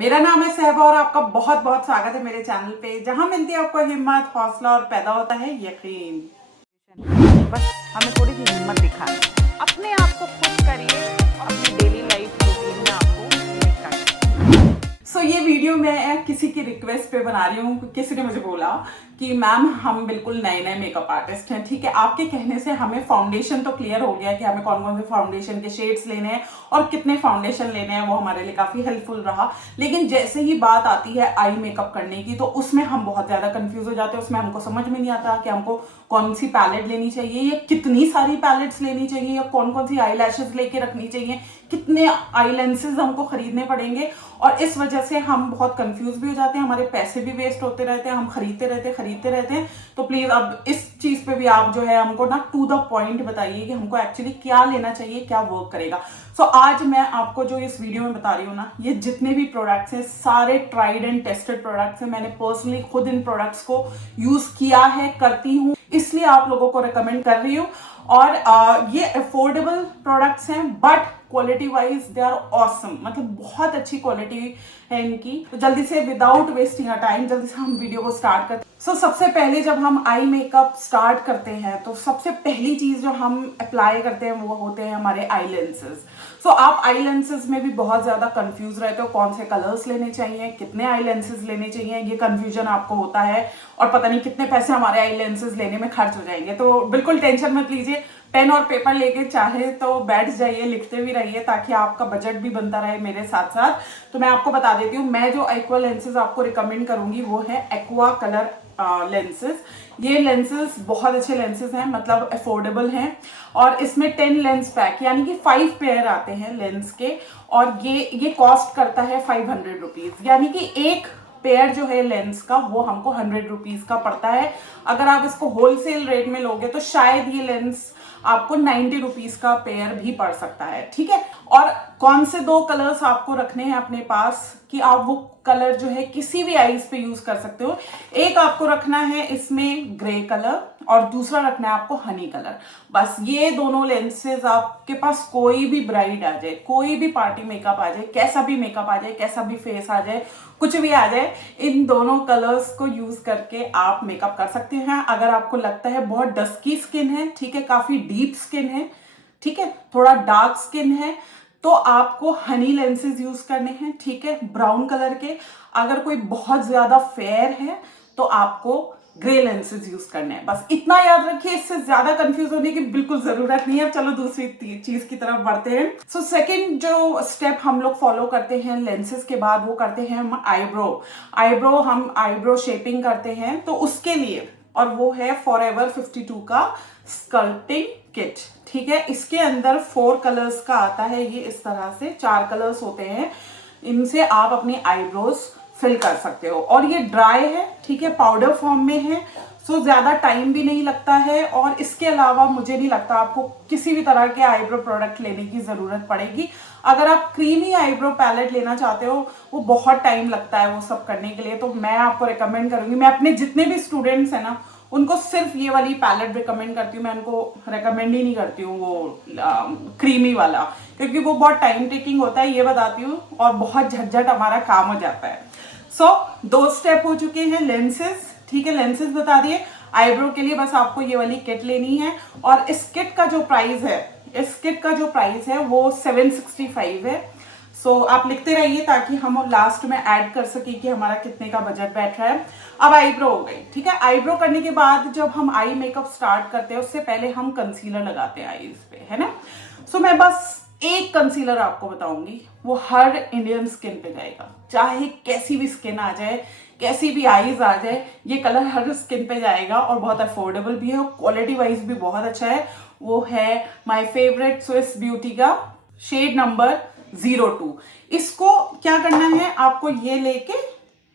मेरा नाम है सहबा और आपका बहुत बहुत स्वागत है मेरे चैनल पे, जहां मिलती है आपको हिम्मत, हौसला और पैदा होता है यकीन। बस हमें थोड़ी सी हिम्मत दिखानी है। अपने आप को खुश करिए और अपनी डेली लाइफ रूटीन में आपको निकालिए। ये वीडियो मैं किसी की रिक्वेस्ट पे बना रही हूँ। किसी ने मुझे बोला कि मैम हम बिल्कुल नए नए मेकअप आर्टिस्ट हैं, ठीक है, आपके कहने से हमें फाउंडेशन तो क्लियर हो गया कि हमें कौन कौन से फाउंडेशन के शेड्स लेने हैं और कितने फाउंडेशन लेने हैं, वो हमारे लिए काफी हेल्पफुल रहा। लेकिन जैसे ही बात आती है आई मेकअप करने की, तो उसमें हम बहुत ज्यादा कंफ्यूज हो जाते हैं। उसमें हमको समझ में नहीं आता कि हमको कौन सी पैलेट लेनी चाहिए या कितनी सारी पैलेट्स लेनी चाहिए या कौन कौन सी आई लैशेज लेके रखनी चाहिए, कितने आई लेंसेज हमको खरीदने पड़ेंगे। और इस वजह से हम बहुत कंफ्यूज भी हो जाते हैं, हमारे पैसे भी वेस्ट होते रहते हैं, हम खरीदते रहते हैं। तो प्लीज अब इस चीज पे भी आप जो है हमको ना टू द पॉइंट बताइए कि हमको एक्चुअली क्या लेना चाहिए, क्या वर्क करेगा। आज मैं आपको जो इस वीडियो में बता रही हूँ ना, ये जितने भी प्रोडक्ट्स हैं सारे ट्राइड एंड टेस्टेड प्रोडक्ट्स हैं। मैंने पर्सनली खुद इन प्रोडक्ट्स को यूज किया है, करती हूँ, इसलिए आप लोगों को रिकमेंड कर रही हूँ। और ये अफोर्डेबल प्रोडक्ट्स हैं but quality wise they are awesome, मतलब बहुत अच्छी क्वालिटी है इनकी। तो जल्दी से विदाउट वेस्टिंग अ टाइम जल्दी से हम वीडियो को स्टार्ट करते हैं। सबसे पहले जब हम आई मेकअप स्टार्ट करते हैं तो सबसे पहली चीज जो हम अप्लाई करते हैं वो होते हैं हमारे आई लेंसेज। आप आई लेंसेज में भी बहुत ज्यादा कंफ्यूज रहते हो, कौन से कलर्स लेने चाहिए, कितने आई लेंसेज लेने चाहिए, ये कंफ्यूजन आपको होता है और पता नहीं कितने पैसे हमारे आई लेंसेज लेने में खर्च हो जाएंगे। तो बिल्कुल टेंशन मत लीजिए, पेन और पेपर लेके चाहे तो बैठ जाइए, लिखते भी रहिए ताकि आपका बजट भी बनता रहे मेरे साथ साथ। तो मैं आपको बता देती हूँ, मैं जो एक्वा लेंसेज आपको रिकमेंड करूंगी वो है एक्वा कलर लेंसेज। ये लेंसेज बहुत अच्छे लेंसेज हैं, मतलब अफोर्डेबल हैं और इसमें 10 लेंस पैक यानी कि 5 पेयर आते हैं लेंस के। और ये कॉस्ट करता है 500 रुपीज, यानी कि एक पेयर जो है लेंस का वो हमको 100 रुपीज का पड़ता है। अगर आप इसको होलसेल रेट में लोगे तो शायद ये लेंस आपको 90 रुपीज का पेयर भी पड़ सकता है, ठीक है। और कौन से 2 कलर्स आपको रखने हैं अपने पास कि आप वो कलर जो है किसी भी आईज पे यूज कर सकते हो। एक आपको रखना है इसमें ग्रे कलर और दूसरा रखना है आपको हनी कलर। बस ये दोनों लेंसेज आपके पास कोई भी ब्राइड आ जाए, कोई भी पार्टी मेकअप आ जाए, कैसा भी मेकअप आ जाए, कैसा भी फेस आ जाए, कुछ भी आ जाए, इन दोनों कलर्स को यूज करके आप मेकअप कर सकते हैं। अगर आपको लगता है बहुत डस्की स्किन है, ठीक है, काफी डीप स्किन है, ठीक है, थोड़ा डार्क स्किन है, तो आपको हनी लेंसेज यूज करने हैं, ठीक है, ब्राउन कलर के। अगर कोई बहुत ज्यादा फेयर है तो आपको ग्रे लेंसेज यूज करने हैं। बस इतना याद रखिए, इससे ज्यादा कंफ्यूज होने की बिल्कुल जरूरत नहीं है। चलो दूसरी चीज की तरफ बढ़ते हैं। सेकंड जो स्टेप हम लोग फॉलो करते हैं लेंसेज के बाद, वो करते हैं हम आईब्रो हम आईब्रो शेपिंग करते हैं। तो उसके लिए, और वो है फॉरएवर 52 का स्कल्पटिंग किट, ठीक है। इसके अंदर 4 कलर्स का आता है, ये इस तरह से 4 कलर्स होते हैं। इनसे आप अपनी आईब्रोज फिल कर सकते हो और ये ड्राई है, ठीक है, पाउडर फॉर्म में है। ज्यादा टाइम भी नहीं लगता है और इसके अलावा मुझे नहीं लगता आपको किसी भी तरह के आईब्रो प्रोडक्ट लेने की जरूरत पड़ेगी। अगर आप क्रीमी आईब्रो पैलेट लेना चाहते हो, वो बहुत टाइम लगता है वो सब करने के लिए, तो मैं आपको रिकमेंड करूंगी, मैं अपने जितने भी स्टूडेंट्स हैं ना उनको सिर्फ ये वाली पैलेट रिकमेंड करती हूँ। मैं उनको रिकमेंड ही नहीं करती हूँ वो क्रीमी वाला, क्योंकि वो बहुत टाइम टेकिंग होता है, ये बताती हूँ, और बहुत झटझट हमारा काम हो जाता है। 2 स्टेप हो चुके हैं लेंसेज, ठीक है, लेंसेज बता दिए। आईब्रो के लिए बस आपको ये वाली किट लेनी है और इस किट का जो प्राइस है वो 765 है। आप लिखते रहिए ताकि हम लास्ट में ऐड कर सके कि हमारा कितने का बजट बैठ रहा है। अब आईब्रो हो गई, ठीक है। आईब्रो करने के बाद जब हम आई मेकअप स्टार्ट करते हैं उससे पहले हम कंसीलर लगाते हैं आईज पे, है ना। मैं बस एक कंसीलर आपको बताऊंगी, वो हर इंडियन स्किन पे जाएगा, चाहे कैसी भी स्किन आ जाए, कैसी भी आईज आ जाए, ये कलर हर स्किन पे जाएगा और बहुत अफोर्डेबल भी है और क्वालिटी वाइज भी बहुत अच्छा है। वो है माय फेवरेट स्विस ब्यूटी का शेड नंबर 02। इसको क्या करना है, आपको ये लेके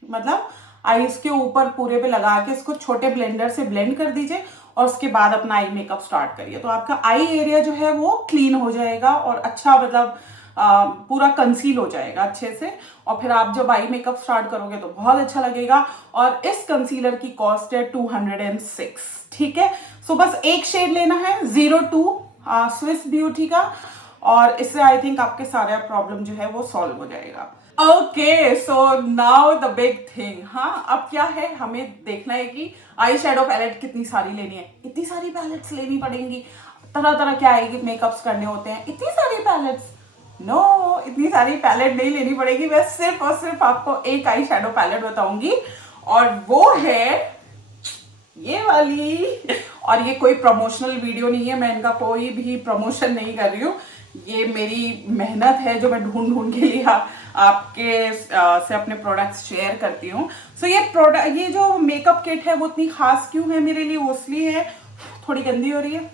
मतलब आईज के ऊपर पूरे पे लगा के इसको छोटे ब्लेंडर से ब्लेंड कर दीजिए और उसके बाद अपना आई मेकअप स्टार्ट करिए। तो आपका आई एरिया जो है वो क्लीन हो जाएगा और अच्छा, मतलब पूरा कंसील हो जाएगा अच्छे से। और फिर आप जब आई मेकअप स्टार्ट करोगे तो बहुत अच्छा लगेगा। और इस कंसीलर की कॉस्ट है 206, ठीक है। बस एक शेड लेना है 02 स्विस ब्यूटी का और इससे आई थिंक आपके सारे प्रॉब्लम जो है वो सॉल्व हो जाएगा। Okay, so now the big thing. हाँ, अब क्या है, हमें देखना है कि आई शेडो पैलेट कितनी सारी लेनी है। इतनी सारी पैलेट्स लेनी पड़ेंगी, तरह तरह के आई मेकअप्स करने होते हैं, इतनी सारी पैलेट्स? नो, इतनी सारी पैलेट नहीं लेनी पड़ेगी। मैं सिर्फ और सिर्फ आपको एक आई शेडो पैलेट बताऊंगी, और वो है ये वाली। और ये कोई प्रमोशनल वीडियो नहीं है, मैं इनका कोई भी प्रमोशन नहीं कर रही हूँ। ये मेरी मेहनत है जो मैं ढूंढ ढूंढ के लिए आपके से अपने प्रोडक्ट्स शेयर करती हूँ। सो ये प्रोडक्ट, ये जो मेकअप किट है वो इतनी खास क्यों है मेरे लिए? वो इसलिए है, थोड़ी गंदी हो रही है,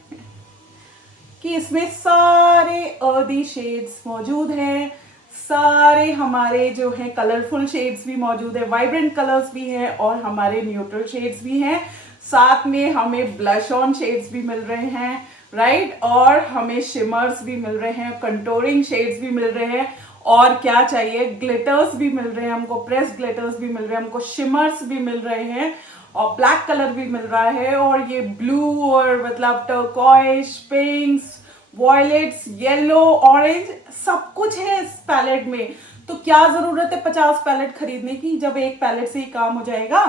कि इसमें सारे अर्दी शेड्स मौजूद हैं, सारे हमारे जो है कलरफुल शेड्स भी मौजूद है, वाइब्रेंट कलर्स भी हैं, और हमारे न्यूट्रल शेड्स भी हैं। साथ में हमें ब्लश ऑन शेड्स भी मिल रहे हैं, राइट, और हमें शिमर्स भी मिल रहे हैं, कंटोरिंग शेड्स भी मिल रहे हैं, और क्या चाहिए, ग्लिटर्स भी मिल रहे हैं हमको, प्रेस ग्लिटर्स भी मिल रहे हैं हमको, शिमर्स भी मिल रहे हैं, और ब्लैक कलर भी मिल रहा है, और ये ब्लू और मतलब टर्कोइश, पिंक्स, वॉयलेट्स, येलो, ऑरेंज, सब कुछ है इस पैलेट में। तो क्या जरूरत है 50 पैलेट खरीदने की जब एक पैलेट से ही काम हो जाएगा?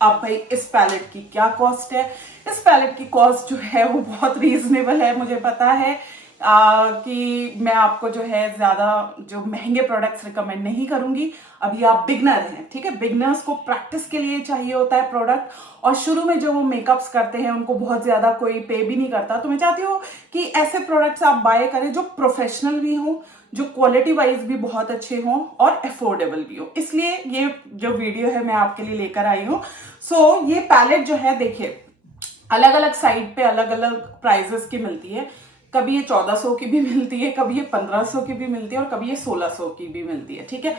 अब भाई इस पैलेट की क्या कॉस्ट है? इस पैलेट की कॉस्ट जो है वो बहुत रीजनेबल है। मुझे पता है कि मैं आपको जो है ज्यादा जो महंगे प्रोडक्ट्स रिकमेंड नहीं करूंगी। अभी आप बिगनर हैं, ठीक है, बिगनर्स को प्रैक्टिस के लिए चाहिए होता है प्रोडक्ट, और शुरू में जो वो मेकअप्स करते हैं उनको बहुत ज्यादा कोई पे भी नहीं करता। तो मैं चाहती हूँ कि ऐसे प्रोडक्ट्स आप बाय करें जो प्रोफेशनल भी हों, जो क्वालिटी वाइज भी बहुत अच्छे हों, और अफोर्डेबल भी हो। इसलिए ये जो वीडियो है मैं आपके लिए लेकर आई हूँ। सो ये पैलेट जो है, देखिए, अलग अलग साइड पे अलग अलग प्राइजेस की मिलती है। कभी ये 1400 की भी मिलती है, कभी ये 1500 की भी मिलती है, और कभी ये 1600 की भी मिलती है, ठीक है।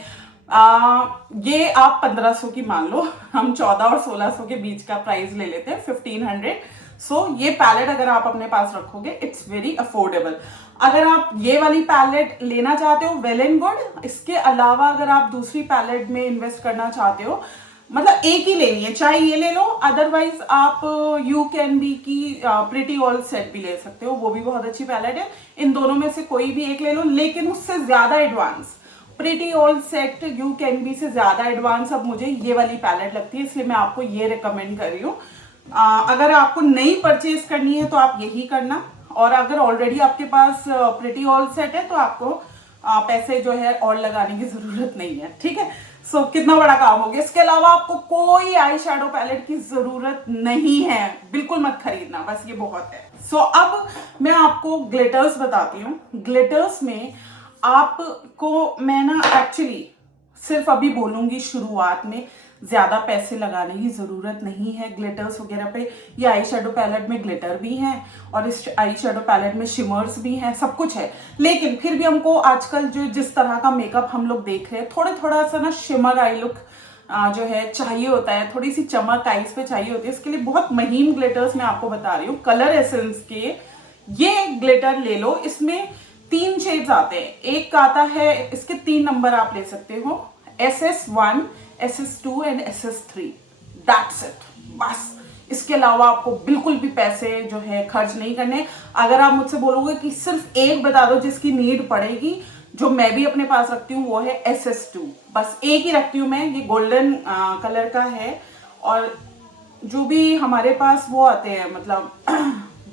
ये आप 1500 की मान लो, हम 14 और 1600 के बीच का प्राइस ले लेते हैं, 1500। सो ये पैलेट अगर आप अपने पास रखोगे, इट्स वेरी अफोर्डेबल। अगर आप ये वाली पैलेट लेना चाहते हो, वेल एंड गुड। इसके अलावा अगर आप दूसरी पैलेट में इन्वेस्ट करना चाहते हो, मतलब एक ही लेनी है, चाहे ये ले लो, अदरवाइज आप यू कैन बी की प्रिटी ऑल सेट भी ले सकते हो, वो भी बहुत अच्छी पैलेट है। इन दोनों में से कोई भी एक ले लो, लेकिन उससे ज्यादा advance pretty all set you can be से ज्यादा एडवांस अब मुझे ये वाली पैलेट लगती है, इसलिए मैं आपको ये रिकमेंड कर रही हूँ। अगर आपको नई परचेज करनी है तो आप यही करना, और अगर ऑलरेडी आपके पास प्रिटी ऑल सेट है तो आपको पैसे जो है और लगाने की जरूरत नहीं है, ठीक है। सो कितना बड़ा काम हो गया। इसके अलावा आपको कोई आई शेडो पैलेट की जरूरत नहीं है, बिल्कुल मत खरीदना, बस ये बहुत है। सो अब मैं आपको ग्लिटर्स बताती हूँ। ग्लिटर्स में आपको मैं ना एक्चुअली सिर्फ अभी बोलूंगी, शुरुआत में ज्यादा पैसे लगाने की जरूरत नहीं है ग्लिटर्स वगैरह पे। ये आई शेडो पैलेट में ग्लिटर भी है, और इस आई शेडो पैलेट में शिमर्स भी हैं, सब कुछ है। लेकिन फिर भी हमको आजकल जो जिस तरह का मेकअप हम लोग देख रहे हैं, थोड़ा सा ना शिमर आई लुक जो है चाहिए होता है, थोड़ी सी चमक आईज पे चाहिए होती है। इसके लिए बहुत महीन ग्लिटर्स मैं आपको बता रही हूँ, कलर एसेंस के ये ग्लिटर ले लो। इसमें 3 शेड्स आते हैं, एक आता है, इसके 3 नंबर आप ले सकते हो, SS1, SS2 and SS3। That's it, बस। इसके अलावा आपको बिल्कुल भी पैसे जो है खर्च नहीं करने। अगर आप मुझसे बोलोगे कि सिर्फ एक बता दो जिसकी नीड पड़ेगी, जो मैं भी अपने पास रखती हूँ, वो है SS2। बस एक ही रखती हूँ मैं, ये गोल्डन कलर का है। और जो भी हमारे पास वो आते हैं, मतलब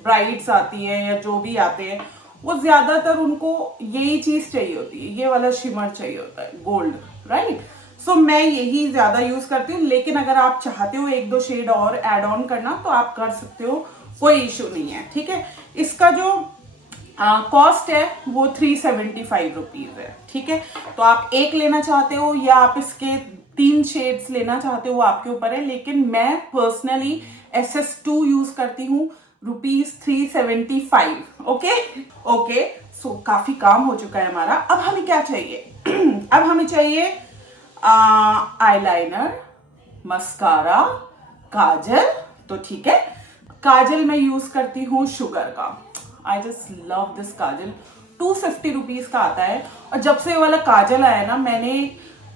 ब्राइड्स आती है या जो भी आते हैं, वो ज्यादातर उनको यही चीज चाहिए होती है, ये वाला शिमर चाहिए होता है, गोल्ड, राइट। सो मैं यही ज्यादा यूज करती हूँ। लेकिन अगर आप चाहते हो 1-2 शेड और ऐड ऑन करना तो आप कर सकते हो, कोई इश्यू नहीं है, ठीक है। इसका जो कॉस्ट है वो 375 रुपीज है, ठीक है। तो आप एक लेना चाहते हो या आप इसके 3 शेड्स लेना चाहते हो, वो आपके ऊपर है। लेकिन मैं पर्सनली SS2 यूज करती हूँ, ₹375। ओके। सो काफी काम हो चुका है हमारा। अब हमें क्या चाहिए? अब हमें चाहिए आईलाइनर, मस्कारा, काजल। तो ठीक है, काजल मैं यूज करती हूँ शुगर का। I just love this Kajal, 250 rupees का आता है। और जब से ये वाला काजल आया ना, मैंने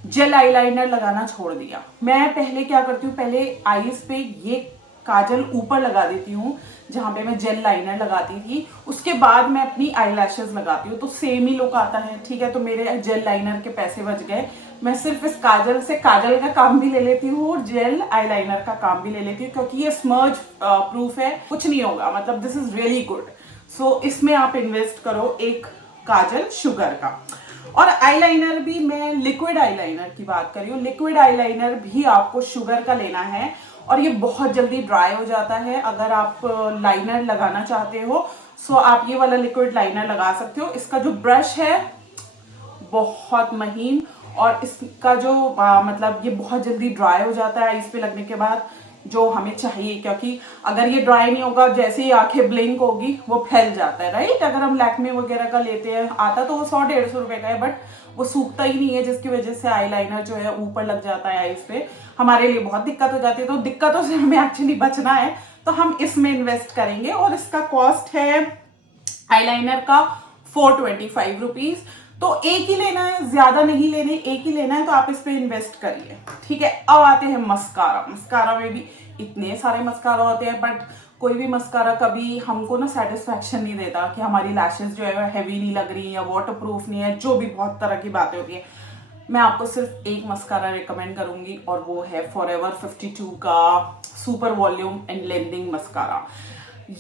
जेल आईलाइनर लगाना छोड़ दिया। मैं पहले क्या करती हूँ, पहले आईज पे ये काजल ऊपर लगा देती हूँ जहाँ पे मैं जेल लाइनर लगाती थी, उसके बाद मैं अपनी आई लैशेज लगाती हूँ, तो सेम ही लुक आता है। ठीक है, तो मेरे जेल लाइनर के पैसे बच गए। मैं सिर्फ इस काजल से काजल का काम भी ले लेती हूँ और जेल आई लाइनर का काम भी ले लेती हूँ, क्योंकि ये स्मर्ज प्रूफ है, कुछ नहीं होगा, मतलब दिस इज रियली गुड। सो इसमें आप इन्वेस्ट करो एक काजल शुगर का। और आईलाइनर भी मैं लिक्विड आईलाइनर की बात कर रही हूँ, लिक्विड आईलाइनर भी आपको शुगर का लेना है और ये बहुत जल्दी ड्राई हो जाता है। अगर आप लाइनर लगाना चाहते हो सो आप ये वाला लिक्विड लाइनर लगा सकते हो। इसका जो ब्रश है बहुत महीन और इसका जो मतलब ये बहुत जल्दी ड्राई हो जाता है इस पे लगने के बाद, जो हमें चाहिए, क्योंकि अगर ये ड्राई नहीं होगा जैसे ही आंखें ब्लिंक होगी वो फैल जाता है, राइट। अगर हम लैक्मे वगैरह का लेते हैं, आता तो वो 100-150 रुपए का है, बट वो सूखता ही नहीं है, जिसकी वजह से आईलाइनर जो है ऊपर लग जाता है आईज पे, हमारे लिए बहुत दिक्कत हो जाती है। तो दिक्कतों से हमें एक्चुअली बचना है तो हम इसमें इन्वेस्ट करेंगे। और इसका कॉस्ट है आईलाइनर का 425 रुपीज। तो एक ही लेना है, ज्यादा नहीं लेने, एक ही लेना है, तो आप इस पे इन्वेस्ट करिए। ठीक है, अब आते हैं मस्कारा। मस्कारा में भी इतने सारे मस्कारा होते हैं, बट कोई भी मस्कारा कभी हमको ना सेटिस्फैक्शन नहीं देता कि हमारी लैशेस जो है हैवी नहीं लग रही या वाटर प्रूफ नहीं है, जो भी बहुत तरह की बातें होती है। मैं आपको सिर्फ एक मस्कारा रिकमेंड करूंगी और वो है फॉरएवर 52 का सुपर वॉल्यूम एंड लेंदिंग मस्कारा।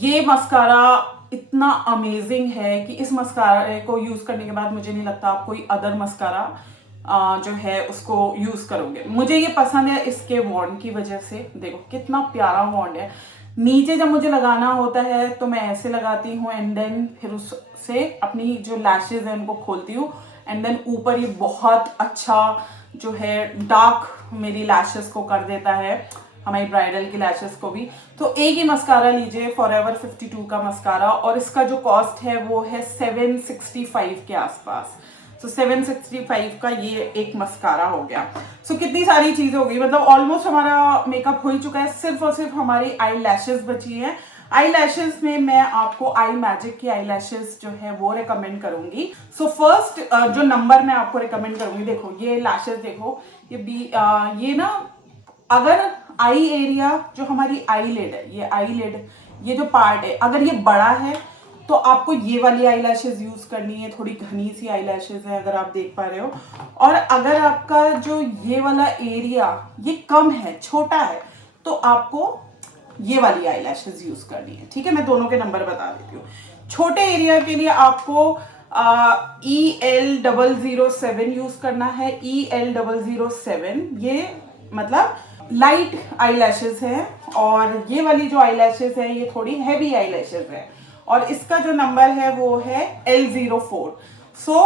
ये मस्कारा इतना अमेजिंग है कि इस मस्कारा को यूज करने के बाद मुझे नहीं लगता आप कोई अदर मस्कारा जो है उसको यूज करोगे। मुझे ये पसंद है इसके वॉन्ड की वजह से। देखो कितना प्यारा वॉन्ड है। नीचे जब मुझे लगाना होता है तो मैं ऐसे लगाती हूँ एंड देन फिर उससे अपनी जो लैशेज है उनको खोलती हूँ एंड देन ऊपर ये बहुत अच्छा जो है डार्क मेरी लैशेस को कर देता है, हमारी ब्राइडल की लैशेस को भी। तो एक ही मस्कारा लीजिए, फॉरएवर 52 का मस्कारा, और इसका जो कॉस्ट है वो है 765 के आसपास। सो 765 का ये एक मस्कारा हो गया। सो कितनी सारी चीजें हो गई, मतलब ऑलमोस्ट हमारा मेकअप हो ही चुका है। सिर्फ और सिर्फ हमारी आई लैशेस बची हैं। आई लैशेस में मैं आपको आई मैजिक की आई लैशेस जो है वो रिकमेंड करूंगी। सो फर्स्ट जो नंबर मैं आपको रिकमेंड करूंगी, देखो ये लैशेस, देखो ये ना, अगर आई एरिया जो हमारी आई लिड है, ये आई लिड, ये जो पार्ट है, अगर ये बड़ा है तो आपको ये वाली आई लैशेज यूज करनी है। थोड़ी घनी सी आई लैशेज है, अगर आप देख पा रहे हो। और अगर आपका जो ये वाला एरिया ये कम है, छोटा है, तो आपको ये वाली आई लैशेज यूज करनी है। ठीक है, मैं दोनों के नंबर बता देती हूँ। छोटे एरिया के लिए आपको EL007 यूज करना है। EL007 ये मतलब लाइट आई लैशेज है और ये वाली जो आई लैशेज है ये थोड़ी हैवी आई लैशेज है और इसका जो नंबर है वो है L04। सो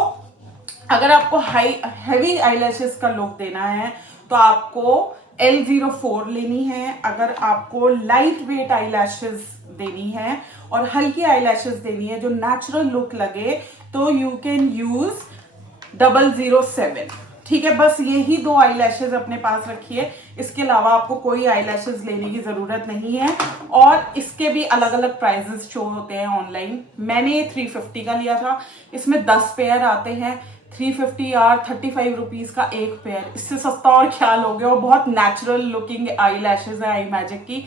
अगर आपको हाई हैवी आई लैशेज का लुक देना है तो आपको L04 लेनी है। अगर आपको लाइट वेट आई लैशेज देनी है और हल्की आई लैशेज देनी है जो नेचुरल लुक लगे तो यू कैन यूज 007। ठीक है, बस यही दो आई लैशेज अपने पास रखिए, इसके अलावा आपको कोई आई लैशेज लेने की जरूरत नहीं है। और इसके भी अलग अलग प्राइजेस शो होते हैं ऑनलाइन। मैंने 350 का लिया था, इसमें 10 पेयर आते हैं। 350 यार 35 रुपीज का एक पेयर, इससे सस्ता और क्या लोगे। और बहुत नेचुरल लुकिंग आई लैशेज है आई मैजिक की।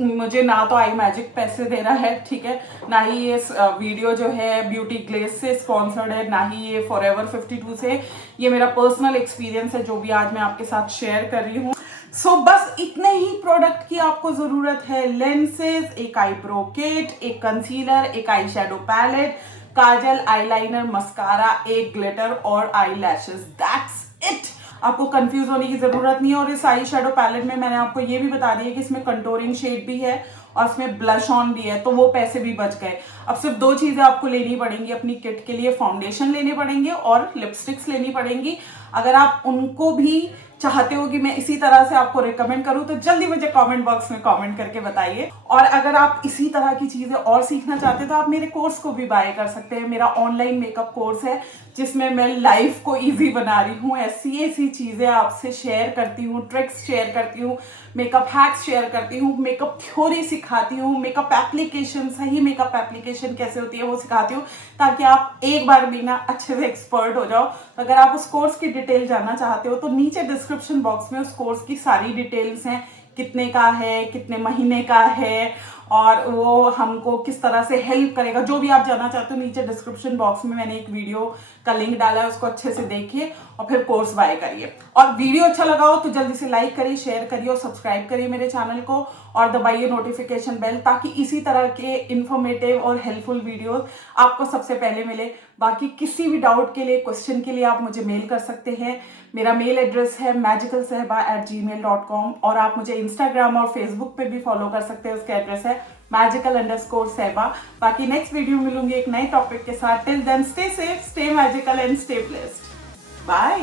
मुझे ना तो आई मैजिक पैसे दे रहा है, ठीक है, ना ही ये वीडियो जो है ब्यूटी ग्लेज से स्पॉन्सर्ड है, ना ही ये फॉरएवर 52 से। ये मेरा पर्सनल एक्सपीरियंस है जो भी आज मैं आपके साथ शेयर कर रही हूँ। सो बस इतने ही प्रोडक्ट की आपको जरूरत है। लेंसेज, एक आईब्रो किट, एक कंसीलर, एक आई शेडो पैलेट, काजल, आईलाइनर, मस्कारा, एक ग्लिटर और आई लैशेज। That's it. आपको कंफ्यूज होने की जरूरत नहीं है। और इस आई शेडो पैलेट में मैंने आपको ये भी बता दिया कि इसमें कंटोरिंग शेड भी है और इसमें ब्लश ऑन भी है, तो वो पैसे भी बच गए। अब सिर्फ दो चीजें आपको लेनी पड़ेंगी अपनी किट के लिए, फाउंडेशन लेने पड़ेंगे और लिपस्टिक्स लेनी पड़ेंगी। अगर आप उनको भी चाहते हो कि मैं इसी तरह से आपको रिकमेंड करूं तो जल्दी मुझे कमेंट बॉक्स में कमेंट करके बताइए। और अगर आप इसी तरह की चीजें और सीखना चाहते हैं तो आप मेरे कोर्स को भी बाय कर सकते हैं। मेरा ऑनलाइन मेकअप कोर्स है जिसमें मैं लाइफ को इजी बना रही हूँ। ऐसी चीजें आपसे शेयर करती हूँ, ट्रिक्स शेयर करती हूँ, मेकअप हैक्स शेयर करती हूँ, मेकअप थ्योरी सिखाती हूँ, मेकअप एप्लीकेशन, सही मेकअप एप्लीकेशन कैसे होती है वो सिखाती हूँ, ताकि आप एक बार भी ना अच्छे से एक्सपर्ट हो जाओ। अगर आप उस कोर्स की डिटेल जानना चाहते हो तो नीचे डिस्क्रिप्शन बॉक्स में उस कोर्स की सारी डिटेल्स हैं, कितने का है, कितने महीने का है, और वो हमको किस तरह से हेल्प करेगा। जो भी आप जानना चाहते हो, नीचे डिस्क्रिप्शन बॉक्स में मैंने एक वीडियो का लिंक डाला है, उसको अच्छे से देखिए और फिर कोर्स बाय करिए। और वीडियो अच्छा लगा हो तो जल्दी से लाइक करिए, शेयर करिए और सब्सक्राइब करिए मेरे चैनल को, और दबाइए नोटिफिकेशन बेल, ताकि इसी तरह के इंफॉर्मेटिव और हेल्पफुल वीडियोस आपको सबसे पहले मिले। बाकी किसी भी डाउट के लिए, क्वेश्चन के लिए आप मुझे मेल कर सकते हैं। मेरा मेल एड्रेस है magicalsehba@gmail.com, और आप मुझे इंस्टाग्राम और फेसबुक पे भी फॉलो कर सकते हैं, उसका एड्रेस है magical_sehba। बाकी नेक्स्ट वीडियो मिलूंगी एक नए टॉपिक के साथ। Till then stay safe, stay magical and stay blessed. Bye.